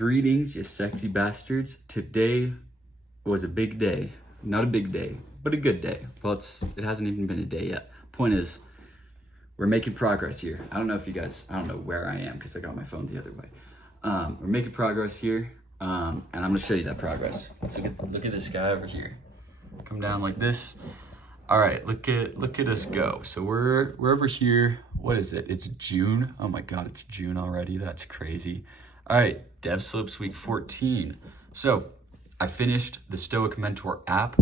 Greetings, you sexy bastards. Today was a big day. Not a big day, but a good day. Well, it hasn't even been a day yet. Point is, we're making progress here. I don't know where I am because I got my phone the other way. We're making progress here, and I'm gonna show you that progress. So look at this guy over here. Come down like this. All right, look at us go. So we're over here. What is it? It's June. Oh my God, it's June already. That's crazy. All right, DevSlips week 14. So I finished the Stoic Mentor app.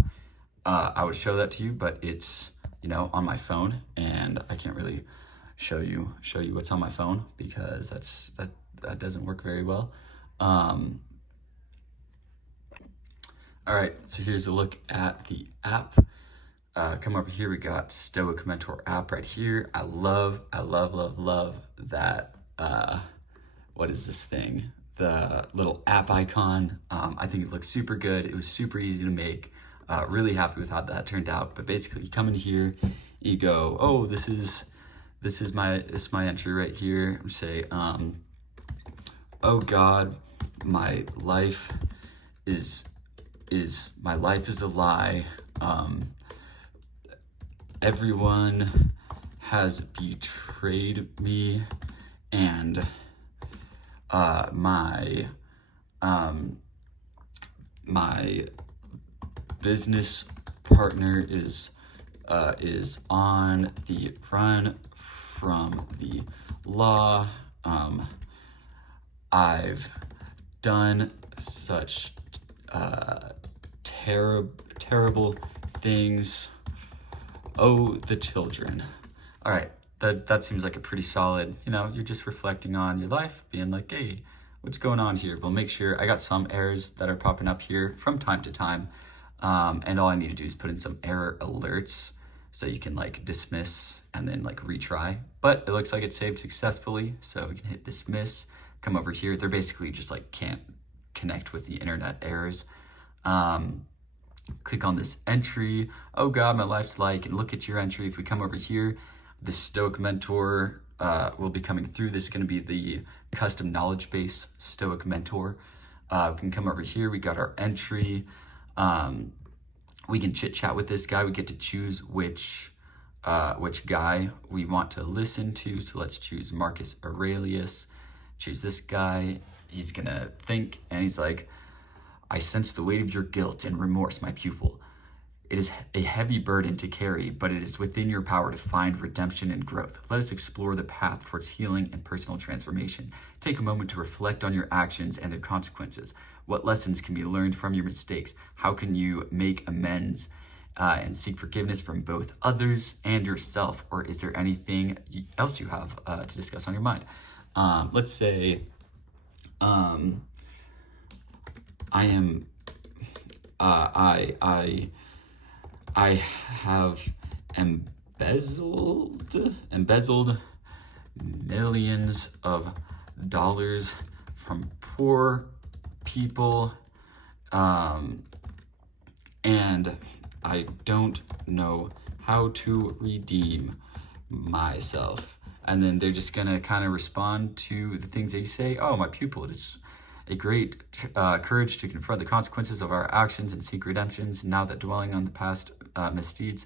I would show that to you, but it's on my phone, and I can't really show you what's on my phone because that doesn't work very well. All right, so here's a look at the app. Come over here, we got Stoic Mentor app right here. I love that, what is this thing? The little app icon. I think it looks super good. It was super easy to make. Really happy with how that turned out. But basically you come in here, you go, oh, this is my entry right here. Say, oh God, my life is a lie. Everyone has betrayed me, and my business partner is on the run from the law. I've done such terrible things. Oh, the children. All right, that seems like a pretty solid, you're just reflecting on your life, being like, hey, what's going on here? We'll make sure. I got some errors that are popping up here from time to time, and all I need to do is put in some error alerts so you can dismiss and then retry. But it looks like it saved successfully, so we can hit dismiss, come over here. They're basically just can't connect with the internet errors. Click on this entry. Oh God, my life's and look at your entry. If we come over here, the Stoic Mentor will be coming through. This is going to be the custom knowledge base Stoic Mentor. We can come over here. We got our entry. We can chit chat with this guy. We get to choose which guy we want to listen to. So let's choose Marcus Aurelius. Choose this guy. He's gonna think, and he's like, I sense the weight of your guilt and remorse, my pupil. It is a heavy burden to carry, but it is within your power to find redemption and growth. Let us explore the path towards healing and personal transformation. Take a moment to reflect on your actions and their consequences. What lessons can be learned from your mistakes? How can you make amends and seek forgiveness from both others and yourself? Or is there anything else you have to discuss on your mind? Let's say, I have embezzled millions of dollars from poor people, and I don't know how to redeem myself. And then they're just gonna kind of respond to the things they say. Oh, my pupil, it's a great courage to confront the consequences of our actions and seek redemptions. Now that dwelling on the past misdeeds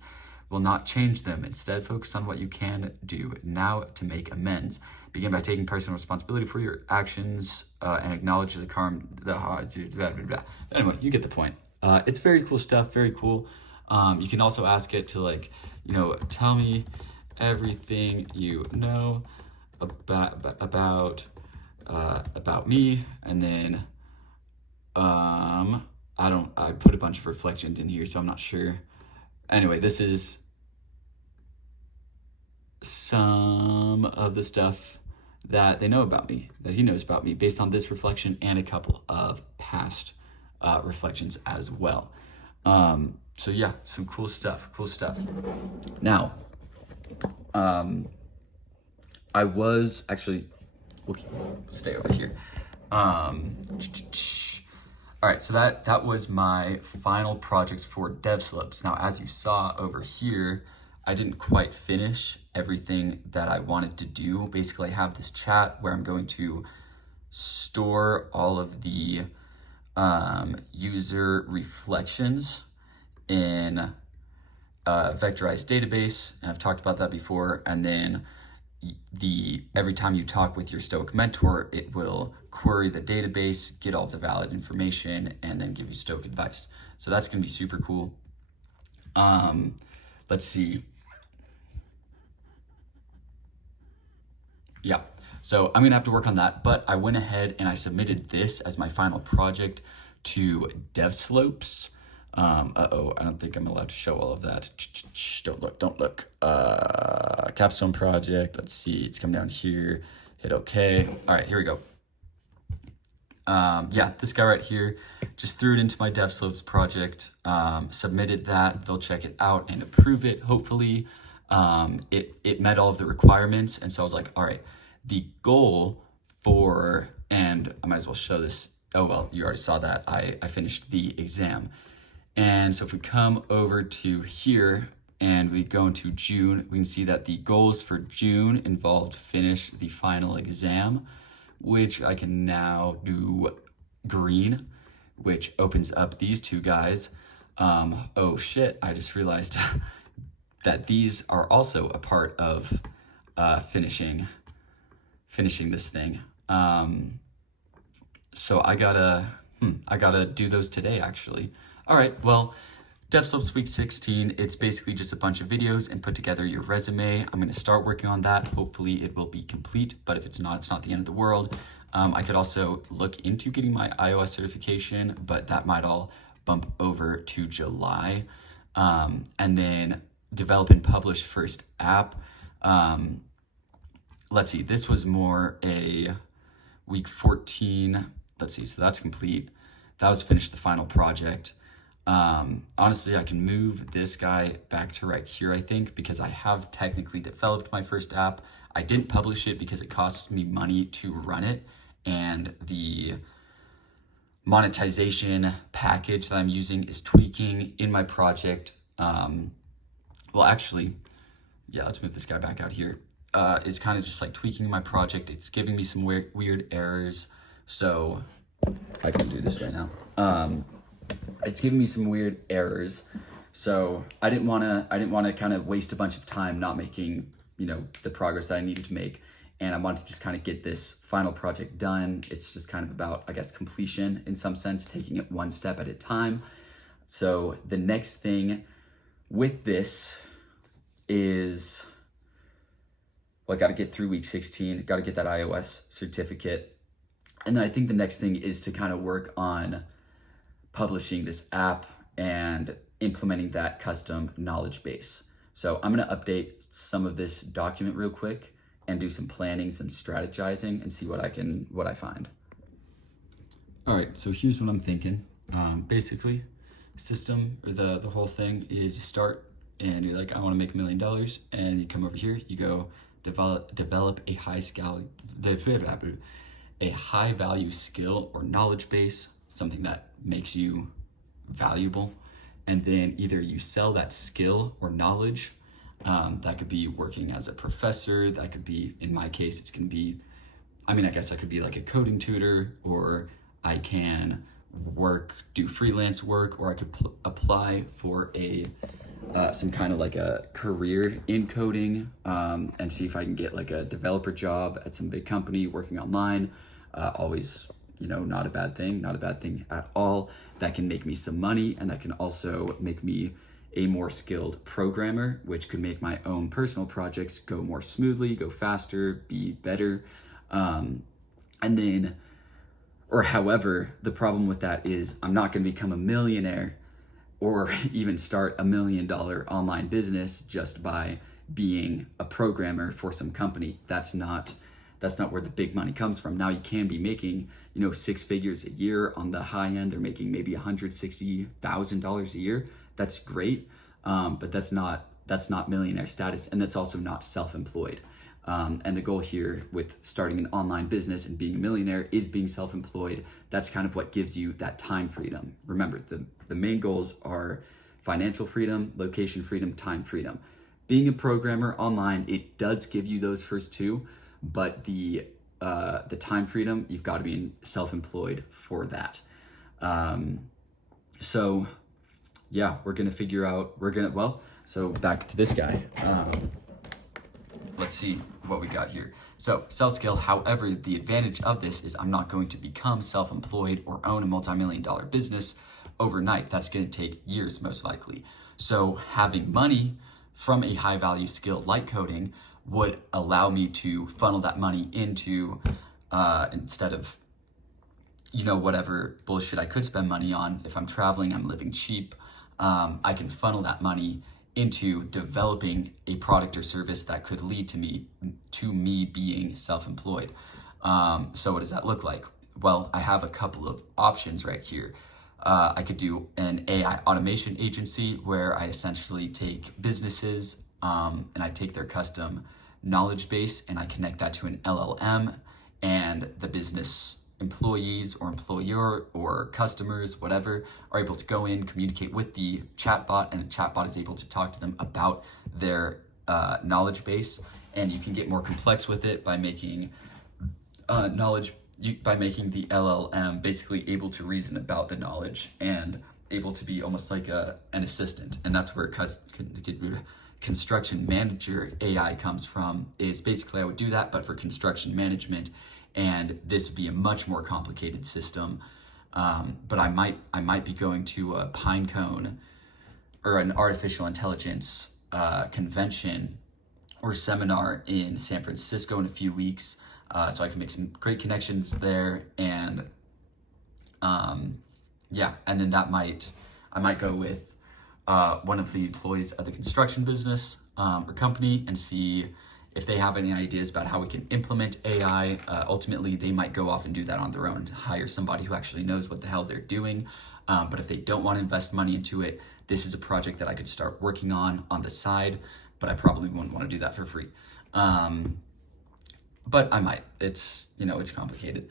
will not change them. Instead, focus on what you can do now to make amends. Begin by taking personal responsibility for your actions and acknowledge the karma. Anyway, you get the point. It's very cool stuff. Very cool. You can also ask it to tell me everything you know about me, and then I put a bunch of reflections in here, so I'm not sure. Anyway, this is some of the stuff that they know about me, that he knows about me, based on this reflection and a couple of past reflections as well. So yeah, some cool stuff. Now, I was actually, we'll stay over here. All right, so that was my final project for DevSlips. Now, as you saw over here, I didn't quite finish everything that I wanted to do. Basically, I have this chat where I'm going to store all of the user reflections in a vectorized database, and I've talked about that before. And then every time you talk with your Stoic mentor, it will query the database, get all the valid information, and then give you Stoic advice. So that's going to be super cool. Let's see. Yeah, so I'm gonna have to work on that, but I went ahead and I submitted this as my final project to DevSlopes. Uh-oh, I don't think I'm allowed to show all of that. Don't look. Capstone project, let's see, it's coming down here, hit okay. All right, here we go. Yeah, this guy right here, just threw it into my DevSlopes project, submitted that, they'll check it out and approve it, hopefully. It met all of the requirements, and so I was like, all right, the goal for, and I might as well show this, oh well, you already saw that, I finished the exam. And so if we come over to here and we go into June, we can see that the goals for June involved finish the final exam, which I can now do green, which opens up these two guys. Oh shit, I just realized that these are also a part of finishing this thing. So I gotta do those today, actually. All right, well, DevSlopes Week 16, it's basically just a bunch of videos and put together your resume. I'm gonna start working on that. Hopefully it will be complete, but if it's not the end of the world. I could also look into getting my iOS certification, but that might all bump over to July. And then develop and publish first app. Let's see, this was more a week 14. Let's see, so that's complete. That was finished the final project. Honestly, I can move this guy back to right here, I think, because I have technically developed my first app. I didn't publish it because it costs me money to run it, and the monetization package that I'm using is tweaking in my project. Well, actually, yeah, let's move this guy back out here. It's kind of just like tweaking my project. It's giving me some weird errors. So I can do this right now. It's giving me some weird errors. So I didn't want to kind of waste a bunch of time not making, the progress that I needed to make. And I wanted to just kind of get this final project done. It's just kind of about, I guess, completion in some sense, taking it one step at a time. So the next thing with this is, well, I got to get through week 16, got to get that iOS certificate. And then I think the next thing is to kind of work on publishing this app and implementing that custom knowledge base. So I'm going to update some of this document real quick and do some planning, some strategizing, and see what I find. All right, so here's what I'm thinking. Basically, system, or the whole thing is you start and you're like, I want to make $1 million, and you come over here, you go develop a high value skill or knowledge base, something that makes you valuable, and then either you sell that skill or knowledge. That could be working as a professor, that could be, in my case, it's gonna be, I guess I could be like a coding tutor, or I can do freelance work, or I could apply for some kind of like a career in coding, and see if I can get like a developer job at some big company working online. Always, not a bad thing at all. That can make me some money, and that can also make me a more skilled programmer, which could make my own personal projects go more smoothly, go faster, be better. However, the problem with that is I'm not going to become a millionaire or even start $1 million online business just by being a programmer for some company. That's not where the big money comes from. Now you can be making, 6 figures a year. On the high end, they're making maybe $160,000 a year. That's great, but that's not millionaire status, and that's also not self-employed. And the goal here with starting an online business and being a millionaire is being self-employed. That's kind of what gives you that time freedom. Remember, the main goals are financial freedom, location freedom, time freedom. Being a programmer online, it does give you those first two, but the the time freedom, you've got to be self-employed for that. So yeah, we're gonna figure out, so back to this guy. Let's see what we got here. So self-scale, however, the advantage of this is I'm not going to become self-employed or own a multi-million-dollar business overnight. That's gonna take years most likely. So having money from a high-value skill like coding would allow me to funnel that money into, instead of, whatever bullshit I could spend money on. If I'm traveling, I'm living cheap, I can funnel that money into developing a product or service that could lead to me being self-employed. So what does that look like? Well, I have a couple of options right here. I could do an AI automation agency where I essentially take businesses and I take their custom knowledge base and I connect that to an LLM, and the business employees or employer or customers, whatever, are able to go in, communicate with the chatbot, and the chatbot is able to talk to them about their knowledge base. And you can get more complex with it by making by making the LLM basically able to reason about the knowledge and able to be almost like an assistant. And that's where construction manager AI comes from. Is basically I would do that, but for construction management, and this would be a much more complicated system. But I might be going to a Pinecone or an artificial intelligence convention or seminar in San Francisco in a few weeks, so I can make some great connections there. And and then I might go with one of the employees of the construction business or company and see if they have any ideas about how we can implement AI. Ultimately, they might go off and do that on their own, to hire somebody who actually knows what the hell they're doing. But if they don't want to invest money into it, this is a project that I could start working on the side, but I probably wouldn't want to do that for free. But I might. It's complicated.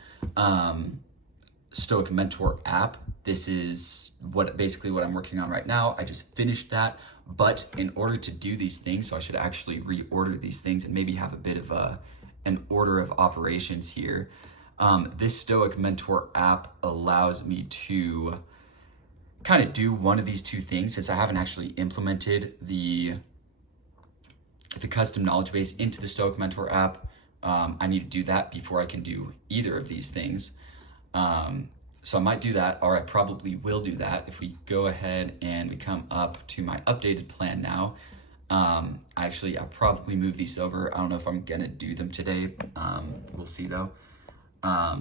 Stoic Mentor app. This is what I'm working on right now. I just finished that. But in order to do these things, so I should actually reorder these things and maybe have a bit of an order of operations here. This Stoic Mentor app allows me to kind of do one of these two things, since I haven't actually implemented the custom knowledge base into the Stoic Mentor app. I need to do that before I can do either of these things. So I might do that, or I probably will do that. If we go ahead and we come up to my updated plan now, I'll probably move these over. I don't know if I'm gonna do them today. We'll see though. I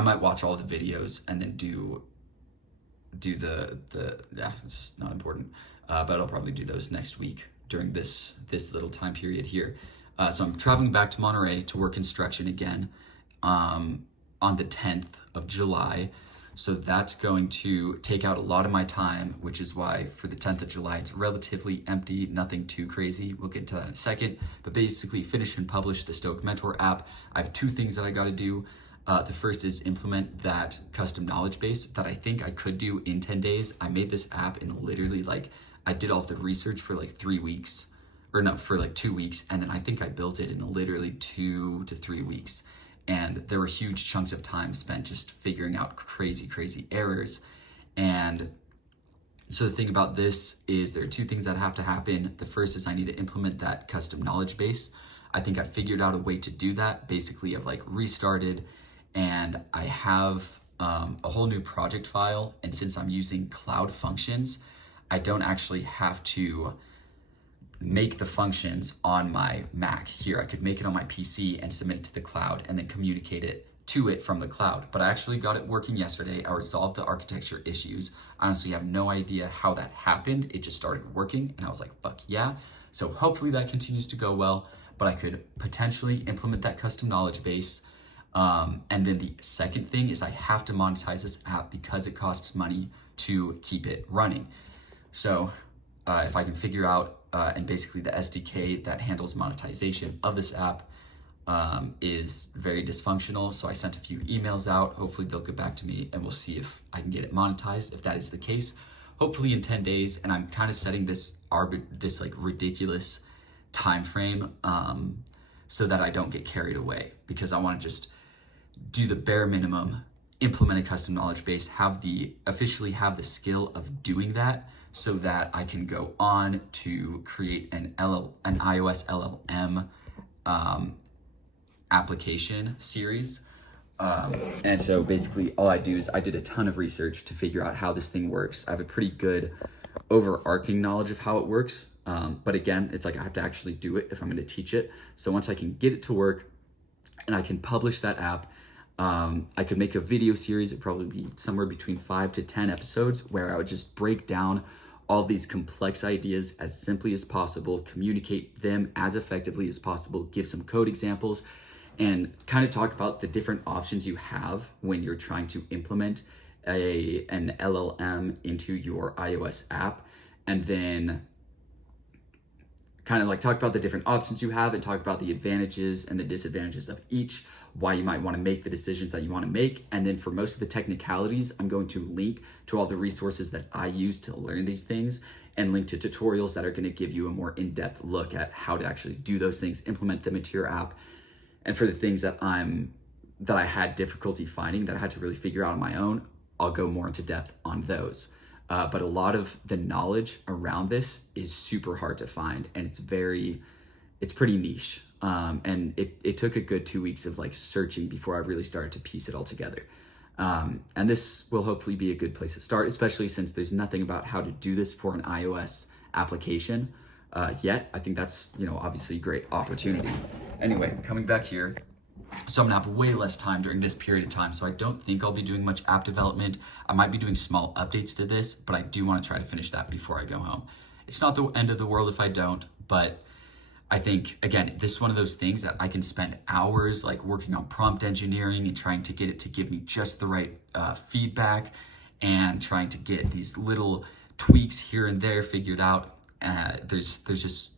might watch all the videos and then do it's not important. But I'll probably do those next week during this little time period here. So I'm traveling back to Monterey to work construction again. On the 10th of July. So that's going to take out a lot of my time, which is why for the 10th of July, it's relatively empty, nothing too crazy. We'll get into that in a second. But basically finish and publish the Stoic Mentor app. I have two things that I got to do. The first is implement that custom knowledge base that I think I could do in 10 days. I made this app in literally I did all the research for 3 weeks, or no, for 2 weeks. And then I think I built it in literally 2 to 3 weeks. And there were huge chunks of time spent just figuring out crazy errors. And so the thing about this is there are two things that have to happen. The first is I need to implement that custom knowledge base. I think I figured out a way to do that. Basically, I've restarted, and I have a whole new project file. And since I'm using Cloud Functions, I don't actually have to make the functions on my Mac here. I could make it on my PC and submit it to the cloud and then communicate it to it from the cloud. But I actually got it working yesterday. I resolved the architecture issues. I honestly have no idea how that happened. It just started working and I was like, fuck yeah. So hopefully that continues to go well, but I could potentially implement that custom knowledge base. And then the second thing is I have to monetize this app because it costs money to keep it running. So if I can figure out, and basically the SDK that handles monetization of this app is very dysfunctional. So I sent a few emails out. Hopefully they'll get back to me and we'll see if I can get it monetized. If that is the case, hopefully in 10 days. And I'm kind of setting this ridiculous time frame so that I don't get carried away, because I want to just do the bare minimum, implement a custom knowledge base, officially have the skill of doing that, so that I can go on to create an iOS LLM application series. And so basically all I do is I did a ton of research to figure out how this thing works. I have a pretty good overarching knowledge of how it works. But again, it's like I have to actually do it if I'm going to teach it. So once I can get it to work and I can publish that app, I could make a video series. It'd probably be somewhere between 5 to 10 episodes where I would just break down all these complex ideas as simply as possible, communicate them as effectively as possible, give some code examples, and kind of talk about the different options you have when you're trying to implement an LLM into your iOS app. And then kind of like talk about the different options you have and talk about the advantages and the disadvantages of each, why you might want to make the decisions that you want to make. And then for most of the technicalities, I'm going to link to all the resources that I use to learn these things, and link to tutorials that are going to give you a more in-depth look at how to actually do those things, implement them into your app. And for the things that I had difficulty finding, that I had to really figure out on my own, I'll go more into depth on those. But a lot of the knowledge around this is super hard to find, and it's pretty niche. And it took a good 2 weeks of like searching before I really started to piece it all together. And this will hopefully be a good place to start, especially since there's nothing about how to do this for an iOS application yet. I think that's, obviously a great opportunity. Anyway, coming back here. So I'm gonna have way less time during this period of time, so I don't think I'll be doing much app development. I might be doing small updates to this, but I do want to try to finish that before I go home. It's not the end of the world if I don't, but I think, again, this is one of those things that I can spend hours like working on prompt engineering and trying to get it to give me just the right feedback, and trying to get these little tweaks here and there figured out. There's just,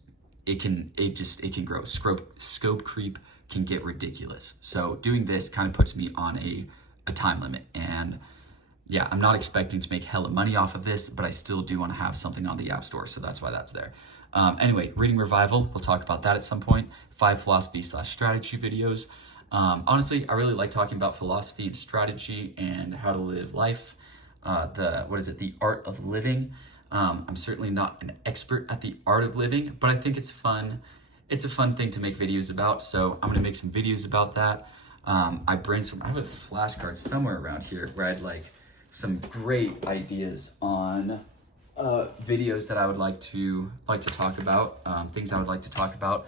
it can grow. Scope creep can get ridiculous. So doing this kind of puts me on a time limit, and yeah, I'm not expecting to make hella money off of this, but I still do want to have something on the App Store, so that's why that's there. Anyway, reading revival, we'll talk about that at some point. 5 philosophy/strategy videos. Honestly, I really like talking about philosophy and strategy and how to live life. The art of living. I'm certainly not an expert at the art of living, but I think it's fun. It's a fun thing to make videos about, so I'm gonna make some videos about that. I have a flashcard somewhere around here where I'd like some great ideas on videos that I would like to talk about, things I would like to talk about.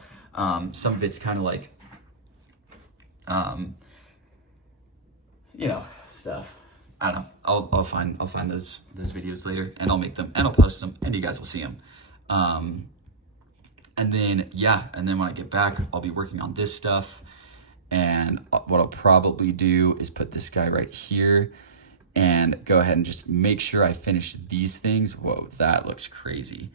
Some of it's kind of like, stuff. I don't know. I'll find those videos later, and I'll make them, and I'll post them, and you guys will see them. And then when I get back, I'll be working on this stuff. And what I'll probably do is put this guy right here and go ahead and just make sure I finish these things. Whoa, that looks crazy.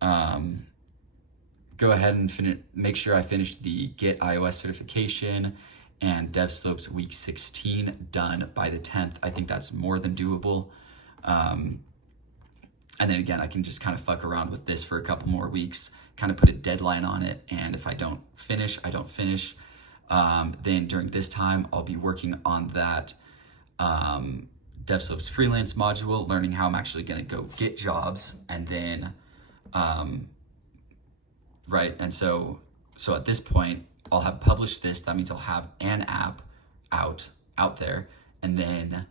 Go ahead and make sure I finish the Get iOS certification and DevSlopes week 16 done by the 10th. I think that's more than doable. And then again, I can just kind of fuck around with this for a couple more weeks, kind of put a deadline on it. And if I don't finish, I don't finish. Then during this time, I'll be working on that DevSlopes freelance module, learning how I'm actually going to go get jobs. And then, and so at this point, I'll have published this. That means I'll have an app out there, and then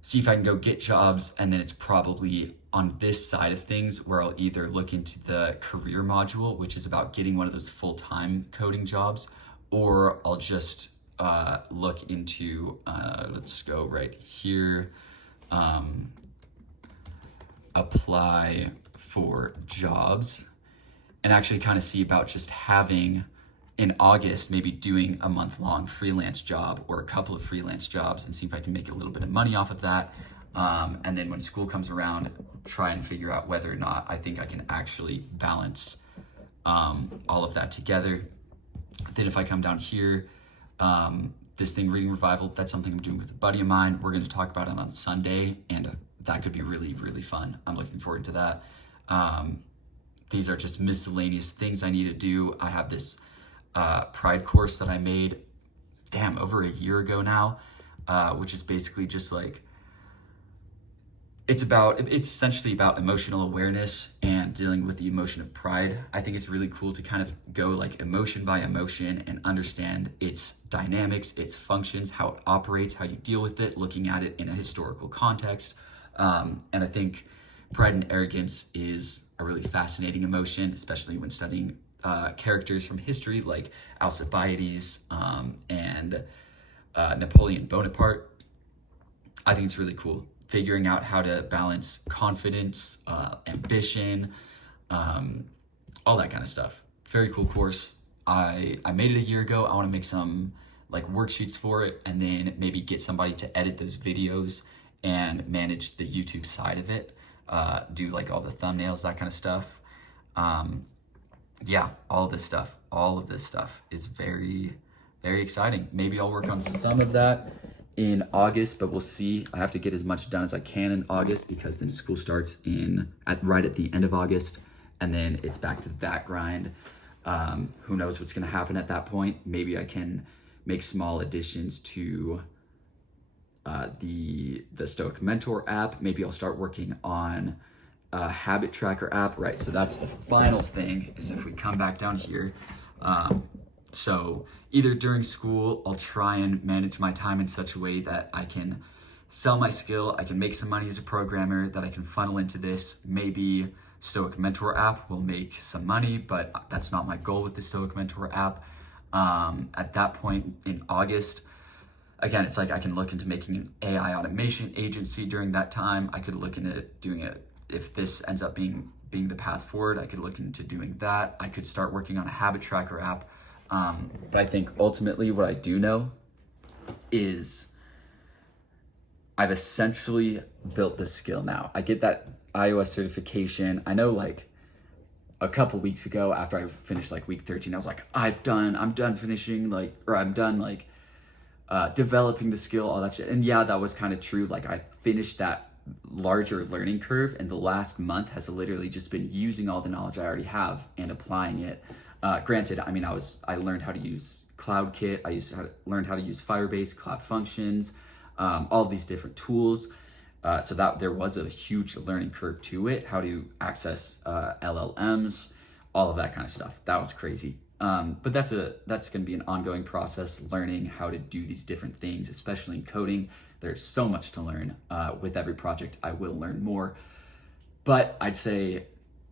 see if I can go get jobs. And then it's probably on this side of things where I'll either look into the career module, which is about getting one of those full-time coding jobs, or I'll just look into, let's go right here, apply for jobs, and actually kind of see about just having in August, maybe doing a month-long freelance job or a couple of freelance jobs, and see if I can make a little bit of money off of that. And then when school comes around, try and figure out whether or not I think I can actually balance all of that together. Then if I come down here, this thing, Reading Revival, that's something I'm doing with a buddy of mine. We're going to talk about it on Sunday, and that could be really, really fun. I'm looking forward to that. These are just miscellaneous things I need to do. I have this Pride course that I made, over a year ago now, which is basically just like, it's essentially about emotional awareness and dealing with the emotion of pride. I think it's really cool to kind of go like emotion by emotion and understand its dynamics, its functions, how it operates, how you deal with it, looking at it in a historical context. And I think pride and arrogance is a really fascinating emotion, especially when studying characters from history like Alcibiades and Napoleon Bonaparte. I think it's really cool figuring out how to balance confidence, ambition, all that kind of stuff. Very cool course. I made it a year ago. I want to make some like worksheets for it, and then maybe get somebody to edit those videos and manage the YouTube side of it, do like all the thumbnails, that kind of stuff. Yeah, all of this stuff is very, very exciting. Maybe I'll work on some of that in August, but we'll see. I have to get as much done as I can in August, because then school starts right at the end of August, and then it's back to that grind. Who knows what's going to happen at that point? Maybe I can make small additions to the Stoic Mentor app. Maybe I'll start working on a habit tracker app. Right, so that's the final thing, is if we come back down here. So either during school, I'll try and manage my time in such a way that I can sell my skill, I can make some money as a programmer, that I can funnel into this. Maybe Stoic Mentor app will make some money, but that's not my goal with the Stoic Mentor app. At that point in August, again, it's like I can look into making an AI automation agency during that time. I could look into doing it. If this ends up being the path forward, I could look into doing that. I could start working on a habit tracker app. But I think ultimately what I do know is I've essentially built the skill now. I get that iOS certification. I know like a couple weeks ago, after I finished like week 13, I was like, I'm done finishing developing the skill, all that shit. And yeah, that was kind of true. Like I finished that larger learning curve, and the last month has literally just been using all the knowledge I already have and applying it. Granted, I mean, I learned how to use CloudKit. I learned how to use Firebase, Cloud Functions, all of these different tools. So that there was a huge learning curve to it, how to access LLMs, all of that kind of stuff. That was crazy. But that's going to be an ongoing process, learning how to do these different things, especially in coding. There's so much to learn. With every project, I will learn more. But I'd say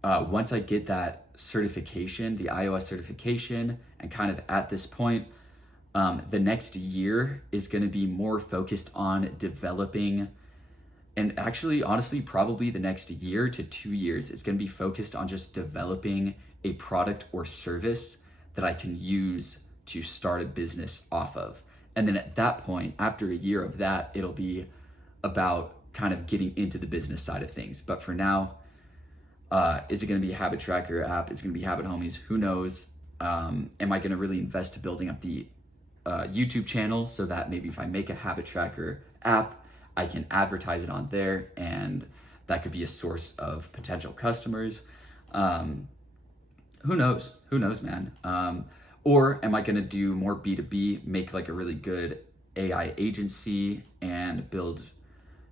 once I get that certification, the iOS certification, and kind of at this point, the next year is going to be more focused on developing, and actually, honestly, probably the next year to 2 years, it's going to be focused on just developing a product or service that I can use to start a business off of. And then at that point, after a year of that, it'll be about kind of getting into the business side of things. But for now, is it going to be a habit tracker app? Is it going to be Habit Homies? Who knows? Am I going to really invest to building up the YouTube channel, so that maybe if I make a habit tracker app, I can advertise it on there, and that could be a source of potential customers. Who knows? Who knows, man? Or am I going to do more B2B, make like a really good AI agency, and build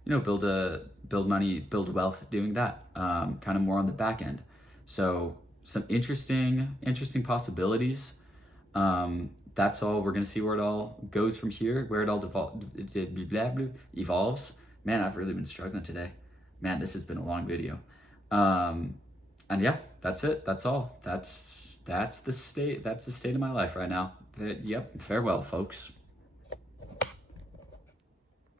money, build wealth doing that, kind of more on the back end. So some interesting possibilities. That's all. We're going to see where it all goes from here, where it all evolves. Man, I've really been struggling today. Man, this has been a long video. And yeah, that's it. That's all. That's the state of my life right now. Yep. Farewell, folks.